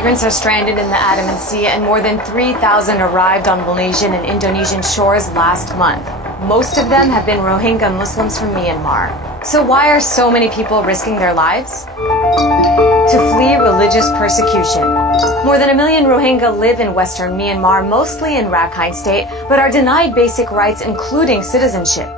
Migrants are stranded in the Andaman Sea, and more than 3,000 arrived on Malaysian and Indonesian shores last month. Most of them have been Rohingya Muslims from Myanmar. So why are so many people risking their lives? To flee religious persecution. More than 1 million Rohingya live in western Myanmar, mostly in Rakhine State, but are denied basic rights, including citizenship.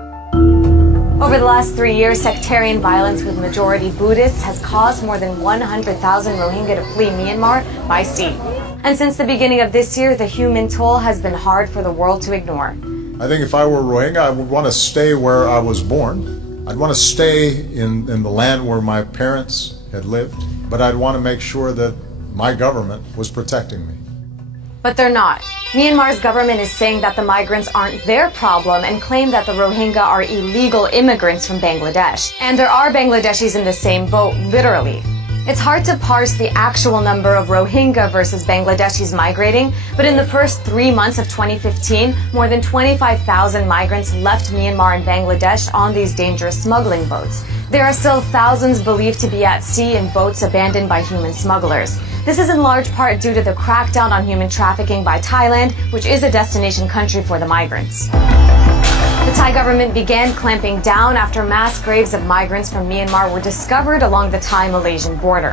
Over the last 3 years, sectarian violence with majority Buddhists has caused more than 100,000 Rohingya to flee Myanmar by sea. And since the beginning of this year, the human toll has been hard for the world to ignore. I think if I were Rohingya, I would want to stay where I was born. I'd want to stay in the land where my parents had lived, but I'd want to make sure that my government was protecting me. But they're not. Myanmar's government is saying that the migrants aren't their problem and claim that the Rohingya are illegal immigrants from Bangladesh. And there are Bangladeshis in the same boat, literally. It's hard to parse the actual number of Rohingya versus Bangladeshis migrating, but in the first 3 months of 2015, more than 25,000 migrants left Myanmar and Bangladesh on these dangerous smuggling boats. There are still thousands believed to be at sea in boats abandoned by human smugglers. This is in large part due to the crackdown on human trafficking by Thailand, which is a destination country for the migrants. The Thai government began clamping down after mass graves of migrants from Myanmar were discovered along the Thai-Malaysian border.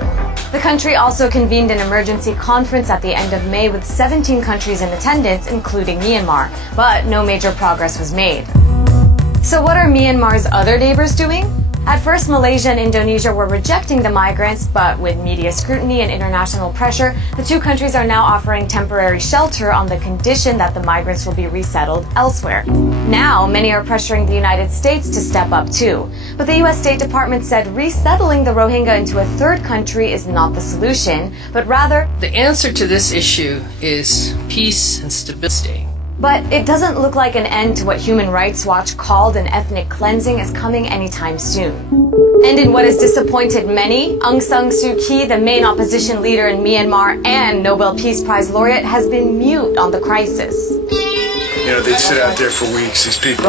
The country also convened an emergency conference at the end of May with 17 countries in attendance, including Myanmar, but no major progress was made. So what are Myanmar's other neighbors doing? At first, Malaysia and Indonesia were rejecting the migrants, but with media scrutiny and international pressure, the two countries are now offering temporary shelter on the condition that the migrants will be resettled elsewhere. Now, many are pressuring the United States to step up too. But the U.S. State Department said resettling the Rohingya into a third country is not the solution, but rather, the answer to this issue is peace and stability. But it doesn't look like an end to what Human Rights Watch called an ethnic cleansing is coming anytime soon. And in what has disappointed many, Aung San Suu Kyi, the main opposition leader in Myanmar and Nobel Peace Prize laureate, has been mute on the crisis. You know, they'd sit out there for weeks, these people.